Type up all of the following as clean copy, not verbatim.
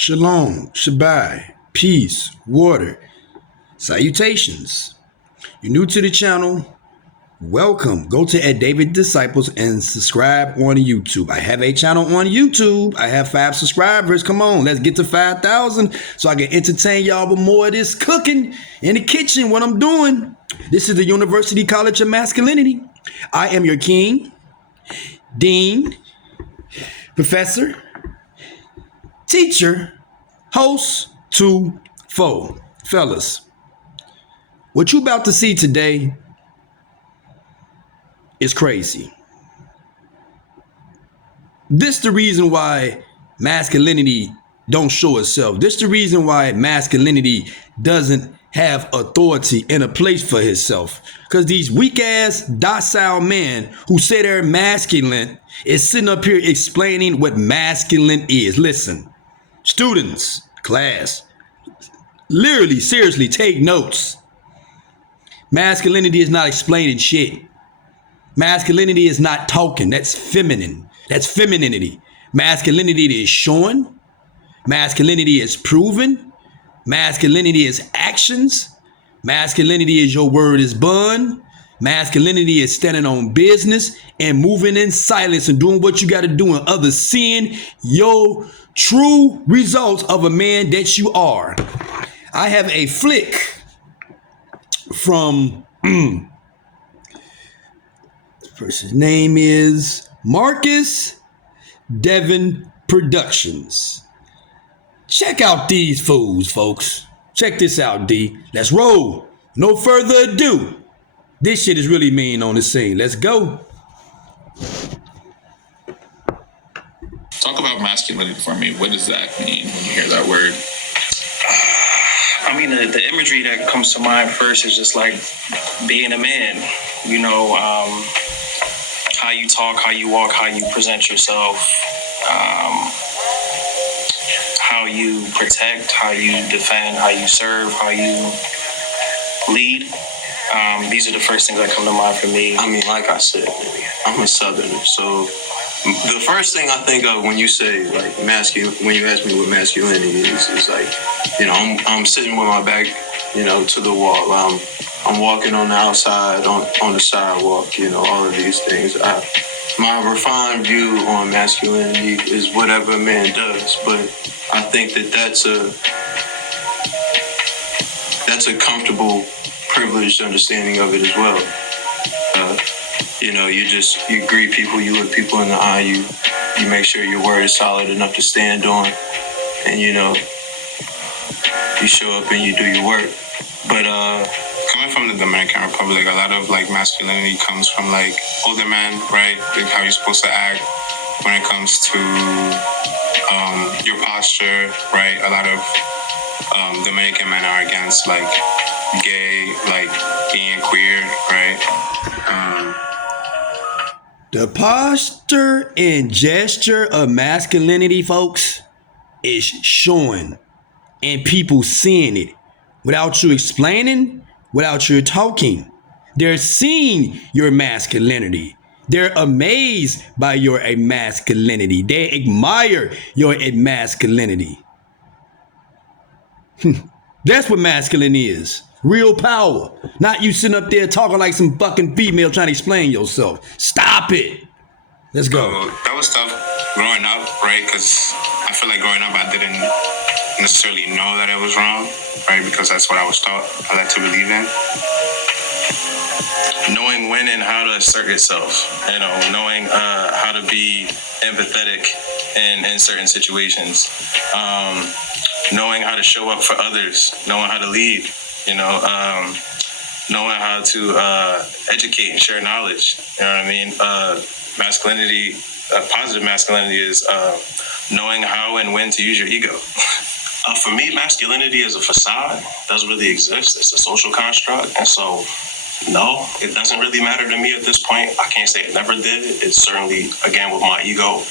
Shalom, Shabbai, peace, water, salutations. You're new to the channel, welcome. Go to Ed David Disciples and subscribe on YouTube. I have a channel on YouTube. I have 5 subscribers. Come on, let's get to 5,000 so I can entertain y'all with more of this cooking in the kitchen, what I'm doing. This is the University College of Masculinity. I am your king, dean, professor, teacher, host, to foe. Fellas, what you about to see today is crazy. This the reason why masculinity don't show itself. This the reason why masculinity doesn't have authority in a place for himself. Because these weak ass docile men who say they're masculine is sitting up here explaining what masculine is. Listen, students, class, literally, seriously, take notes. Masculinity is not explaining shit. Masculinity is not talking. That's feminine. That's femininity. Masculinity is showing. Masculinity is proven. Masculinity is actions. Masculinity is your word is bond. Masculinity is standing on business and moving in silence and doing what you got to do and others seeing your true results of a man that you are. I have a flick from this person's name is Marcus Devon Productions. Check out these fools, folks. Check this out, D. Let's roll. No further ado. This shit is really mean on the scene. Let's go. Talk about masculinity for me. What does that mean when you hear that word? I mean, the imagery that comes to mind first is just like being a man, you know, how you talk, how you walk, how you present yourself, how you protect, how you defend, how you serve, how you lead. These are the first things that come to mind for me. I mean, like I said, I'm a Southerner, so the first thing I think of when you say like masculine, when you ask me what masculinity is like, you know, I'm sitting with my back, you know, to the wall. I'm walking on the outside, on the sidewalk, you know, all of these things. My refined view on masculinity is whatever a man does, but I think that that's a comfortable, privileged understanding of it as well. You know, you greet people, you look people in the eye, you make sure your word is solid enough to stand on, and you know, you show up and you do your work. But Coming from the Dominican Republic, a lot of like masculinity comes from like older men, right? Like how you're supposed to act when it comes to your posture, right? A lot of Dominican men are against like gay, like being queer, right? The posture and gesture of masculinity, folks, is showing and people seeing it without you explaining, without you talking. They're seeing your masculinity. They're amazed by your masculinity. They admire your masculinity. That's what masculine is. Real power. Not you sitting up there talking like some fucking female trying to explain yourself. Stop it. Let's go. That was tough growing up, right? Because I feel like growing up I didn't necessarily know that it was wrong, right? Because that's what I was taught, I like to believe in. Knowing when and how to assert yourself, you know, knowing how to be empathetic in certain situations, knowing how to show up for others, knowing how to lead, you know, knowing how to educate and share knowledge. You know what I mean? Masculinity, positive masculinity is knowing how and when to use your ego. For me, masculinity is a facade. It doesn't really exist. It's a social construct. And so, no, it doesn't really matter to me at this point. I can't say it never did. It's certainly, again, with my ego,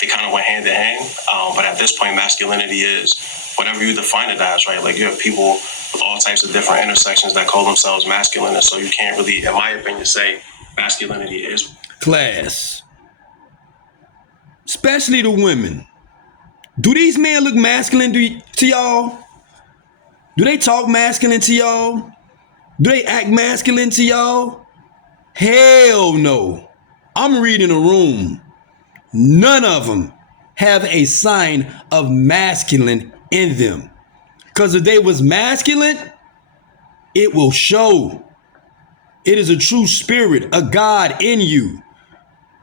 they kind of went hand in hand. But at this point, masculinity is whatever you define it as, right? Like you have people with all types of different intersections that call themselves masculine. And so you can't really, in my opinion, say masculinity is. Class, especially the women. Do these men look masculine to y'all? Do they talk masculine to y'all? Do they act masculine to y'all? Hell no. I'm reading a room. None of them have a sign of masculine in them. Because if they was masculine, it will show. It is a true spirit, a God in you.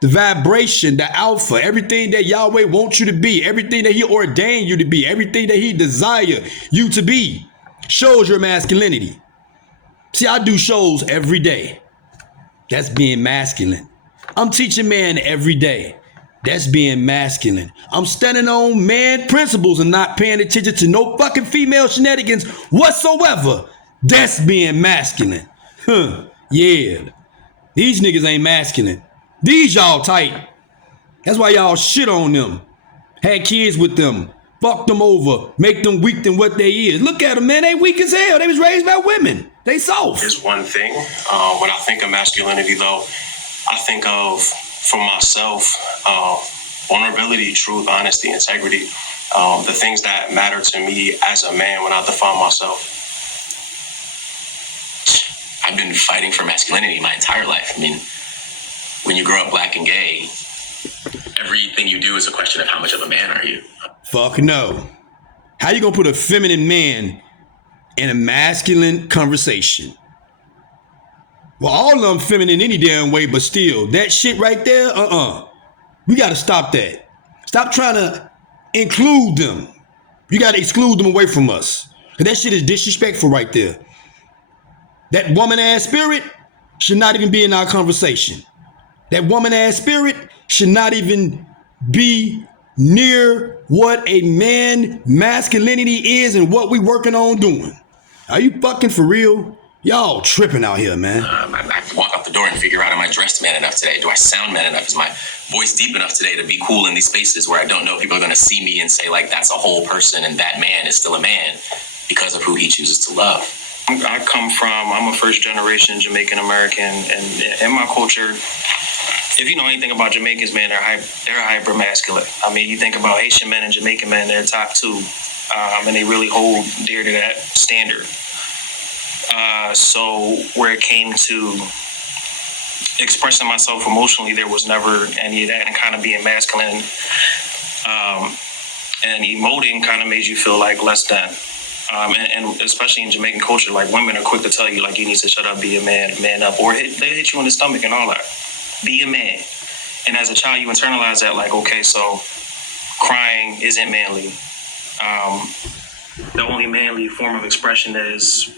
The vibration, the alpha, everything that Yahweh wants you to be, everything that he ordained you to be, everything that he desire you to be, shows your masculinity. See, I do shows every day. That's being masculine. I'm teaching man every day. That's being masculine. I'm standing on man principles and not paying attention to no fucking female shenanigans whatsoever. That's being masculine. Yeah. These niggas ain't masculine. These y'all tight. That's why y'all shit on them. Had kids with them. Fuck them over. Make them weak than what they is. Look at them, man. They weak as hell. They was raised by women. They soft. Is one thing. When I think of masculinity, though, I think of, for myself, vulnerability, truth, honesty, integrity, the things that matter to me as a man when I define myself. I've been fighting for masculinity my entire life. I mean, when you grow up black and gay, everything you do is a question of how much of a man are you? Fuck no. How you gonna put a feminine man in a masculine conversation? Well, all of them feminine any damn way, but still, that shit right there, we gotta stop that. Stop trying to include them. You gotta exclude them away from us. Cause that shit is disrespectful right there. That woman-ass spirit should not even be in our conversation. That woman-ass spirit should not even be near what a man masculinity is and what we working on doing. Are you fucking for real? Y'all tripping out here, man. I walk out the door and figure out, am I dressed man enough today? Do I sound man enough? Is my voice deep enough today to be cool in these spaces where I don't know people are going to see me and say, like, that's a whole person and that man is still a man because of who he chooses to love? I'm a first generation Jamaican American, and in my culture, if you know anything about Jamaicans, man, they're hyper masculine. I mean, you think about Haitian men and Jamaican men, they're top two, and they really hold dear to that standard. So where it came to expressing myself emotionally, there was never any of that, and kind of being masculine and emoting kind of made you feel like less than. And especially in Jamaican culture, like, women are quick to tell you, like, you need to shut up, be a man up, or they hit you in the stomach and all that. Be a man. And as a child, you internalize that, like, okay, so crying isn't manly. The only manly form of expression is...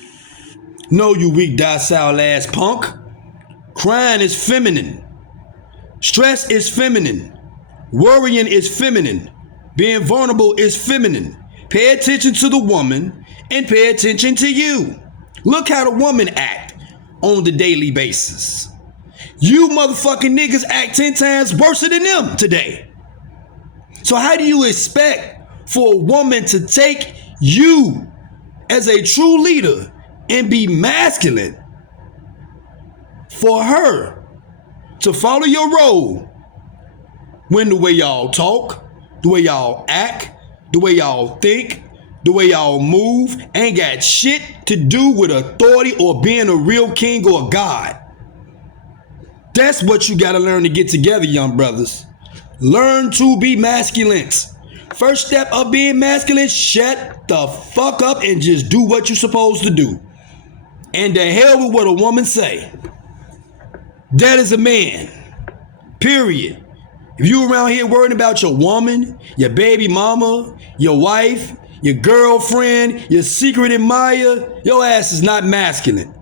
No, you weak, docile ass punk. Crying is feminine. Stress is feminine. Worrying is feminine. Being vulnerable is feminine. Pay attention to the woman and pay attention to you. Look how the woman act on the daily basis. You motherfucking niggas act 10 times worse than them today. So how do you expect for a woman to take you as a true leader and be masculine for her to follow your role when the way y'all talk, the way y'all act, the way y'all think, the way y'all move ain't got shit to do with authority or being a real king or a god? That's what you gotta learn to get together, young brothers. Learn to be masculine. First step of being masculine, shut the fuck up and just do what you're supposed to do. And the hell with what a woman say. That is a man. Period. If you around here worrying about your woman, your baby mama, your wife, your girlfriend, your secret admirer, your ass is not masculine.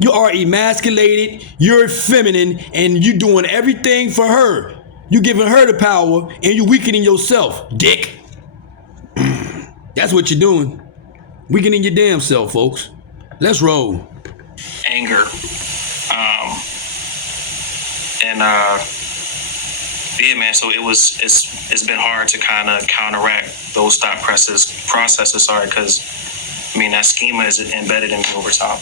You are emasculated, you're feminine, and you doing everything for her. You giving her the power, and you weakening yourself, dick. That's what you're doing. Weakening your damn self, folks. Let's roll. Anger. Yeah, man, so it's been hard to kind of counteract those thought processes, because, I mean, that schema is embedded in me over time.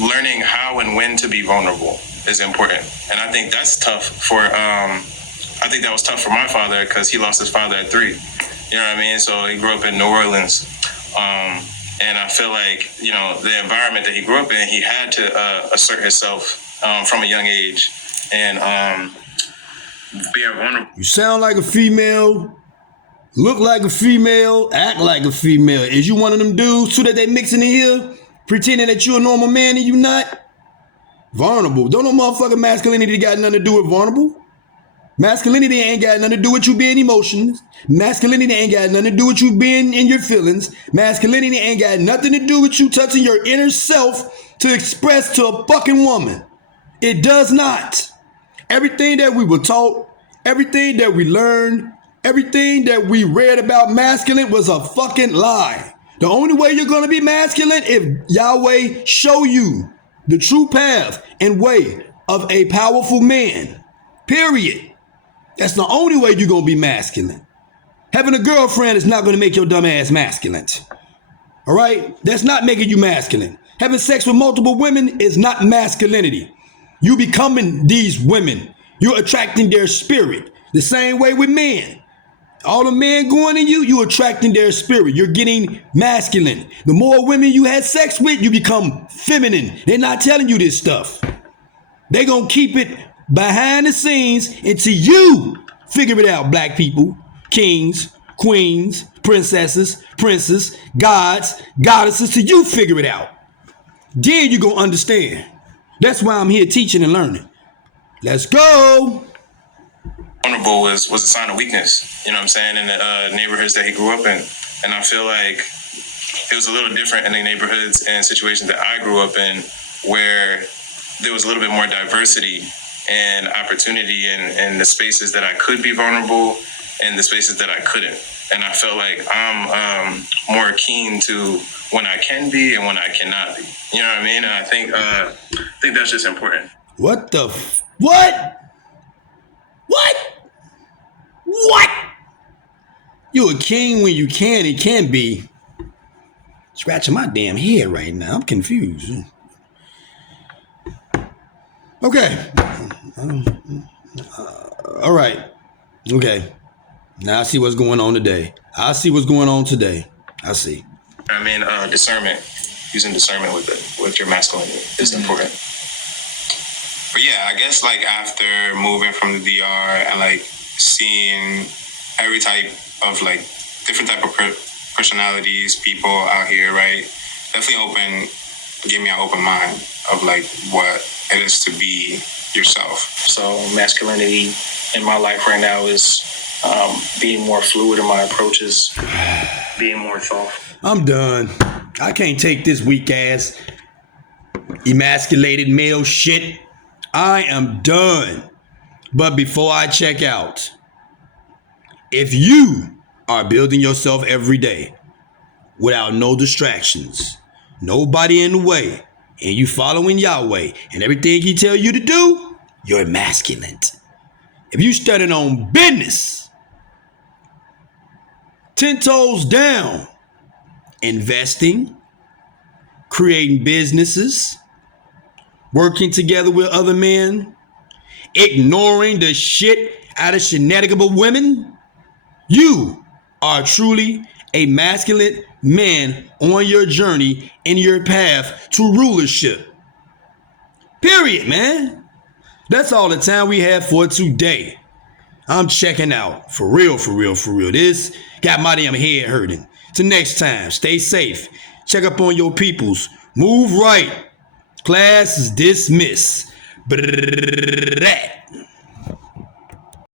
Learning how and when to be vulnerable is important. And I think that's tough for, I I think that was tough for my father because he lost his father at 3. You know what I mean? So he grew up in New Orleans. And I feel like, you know, the environment that he grew up in, he had to assert himself from a young age. And being vulnerable. You sound like a female, look like a female, act like a female. Is you one of them dudes too that they mixing in here, pretending that you a normal man and you not? Vulnerable. Don't no motherfucking masculinity got nothing to do with vulnerable. Masculinity ain't got nothing to do with you being emotions. Masculinity ain't got nothing to do with you being in your feelings. Masculinity ain't got nothing to do with you touching your inner self to express to a fucking woman. It does not. Everything that we were taught, everything that we learned, everything that we read about masculine was a fucking lie. The only way you're gonna be masculine if Yahweh show you the true path and way of a powerful man. Period. That's the only way you're gonna be masculine. Having a girlfriend is not gonna make your dumb ass masculine. All right? That's not making you masculine. Having sex with multiple women is not masculinity. You becoming these women. You're attracting their spirit. The same way with men. All the men going in you attracting their spirit. You're getting masculine. The more women you had sex with, you become feminine. They're not telling you this stuff. They're gonna keep it behind the scenes until you figure it out, black people, kings, queens, princesses, princes, gods, goddesses, till you figure it out. Then you're going to understand. That's why I'm here teaching and learning. Let's go. Vulnerable was a sign of weakness, you know what I'm saying, in the neighborhoods that he grew up in. And I feel like it was a little different in the neighborhoods and situations that I grew up in where there was a little bit more diversity and opportunity in the spaces that I could be vulnerable and the spaces that I couldn't. And I felt like I'm more keen to when I can be and when I cannot be. You know what I mean? And I think that's just important. What the what? What? What? You a king when you can and can be. Scratching my damn head right now. I'm confused. Okay. All right. Okay. Now I see what's going on today. I see what's going on today. I see. I mean, discernment, using discernment with your masculinity is important. But yeah, I guess like after moving from the DR and like seeing every type of like different type of personalities, people out here, right? Definitely gave me an open mind of like what it is to be yourself. So masculinity in my life right now is being more fluid in my approaches, being more thoughtful. I'm done. I can't take this weak ass emasculated male shit. I am done. But before I check out, if you are building yourself every day without no distractions, nobody in the way, and you following Yahweh and everything he tell you to do, you're masculine. If you studying on business, 10 toes down, investing, creating businesses, working together with other men, ignoring the shit out of shenanigans women, you are truly a masculine man on your journey in your path to rulership. Period, man. That's all the time we have for today. I'm checking out. For real, for real, for real. This got my damn head hurting. Till next time, stay safe. Check up on your peoples. Move right. Class is dismissed. Brrrr.